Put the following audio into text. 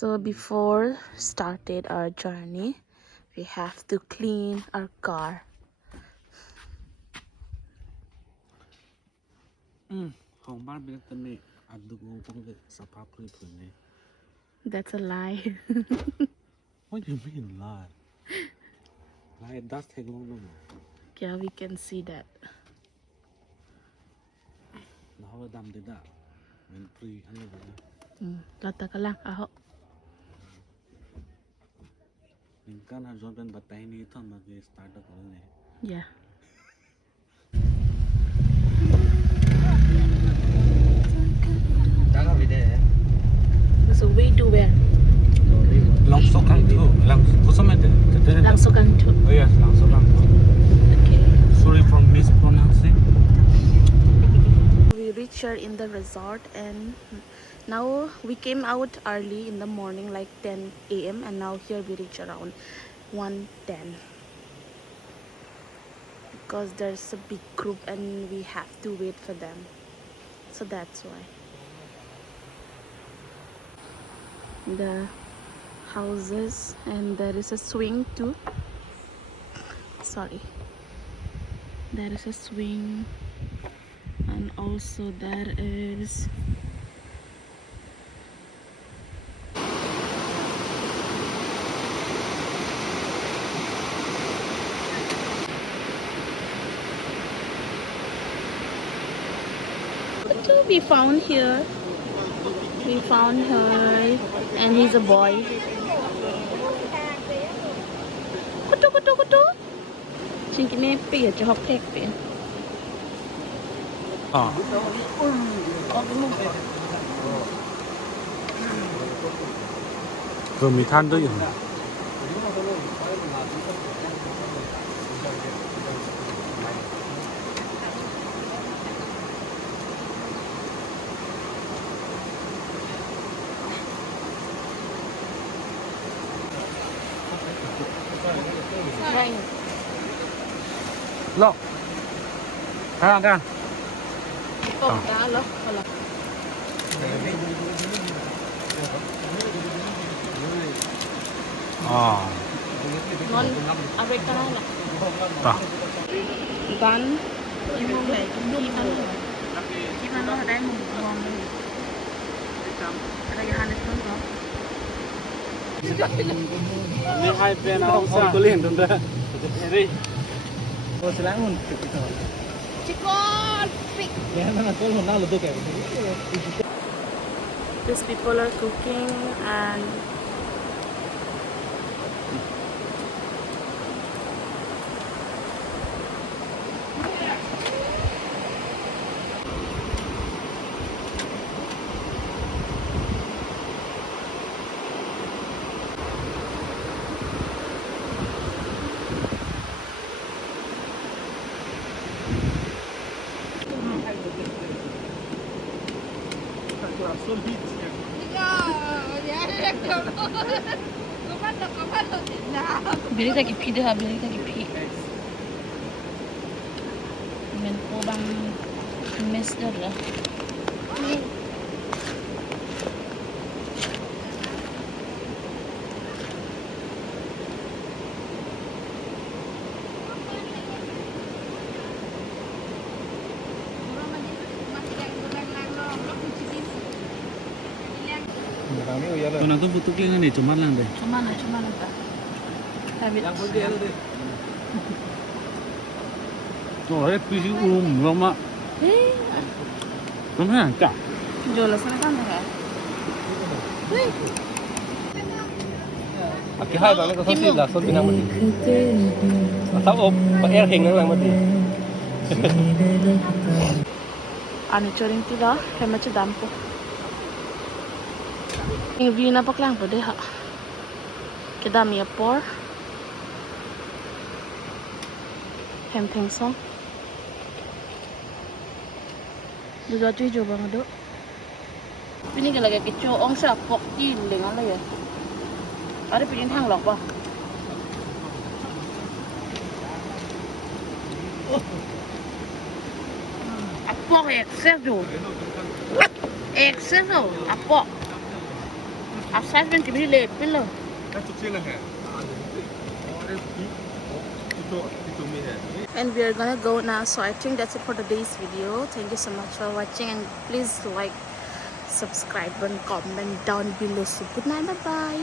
So before started our journey, we have to clean our car. ของบ้านเป็นตำหนิอัดดูต้องเลยสภาพพื้นผืนนี้ That's a lie. What do you mean lie? Lie it does take long time. Yeah, we can see that. แล้วเราดำได้เหมือนปรีอันนี้เลย Lata ka lang, aho. หนึ่งการหาจอบเป็นบัตรไทยนี่ทำมาคือสตาร์ทก่อนเลย Yeah. So way to where? Langsokan tu, Langsokan too. Oh yes, Langsokan tu. Okay. Sorry for mispronouncing. We reached here in the resort, and now we came out early in the morning, like 10 a.m. and now here we reach around 1:10 because there's a big group and we have to wait for them. So that's why. The houses, and there is a swing too. Sorry. There is a swing, and also there is we found here. We found her, and he's a boy. Kutu kutu kutu. Chinkine pe cho hok thek pe. อ๋อคือมีท่านด้วยอยู่ Right. ลอกทางกัน Oh, dah lah. Kalau. อ๋อ Non Americana lah. ต่อ Bun. Kemung lại cũng đi ăn. Nhưng mà nó ở đây một ngon luôn. Ở đây ăn được không? นี่ให้เป็นเอาสองตัวเลี้ยงตรงเด้อจะเป็นอะไร Cikon, pick. These people are cooking and beli lagi kiphi dah, beli lagi kiphi. Men orang mes dah lah. Tuh nanti butuh kalian nih cuma lang deh. Cuman tak. Habis. Tuh, PC lama. Kamu yang kak? Jual sana kan tak? Cái hai bạn nó có thông tin là số Việt Nam mình sắp ốp và air hình nó là mất đi. Ano choring tila, kaya macam dampo. Yung view na paklang po deh ha. Kedam ya por. Hem theng song. Dua tu hijau bang ado. Ini kalau lagi kecil, orang siap pok di lengan lah ya. Ada pilih hang lok ba? Apok excess tu. Excess tu, apok. Outside when you late below. And we are gonna go now, so I think that's it for today's video. Thank you so much for watching, and please like, subscribe and comment down below. So good night, bye bye.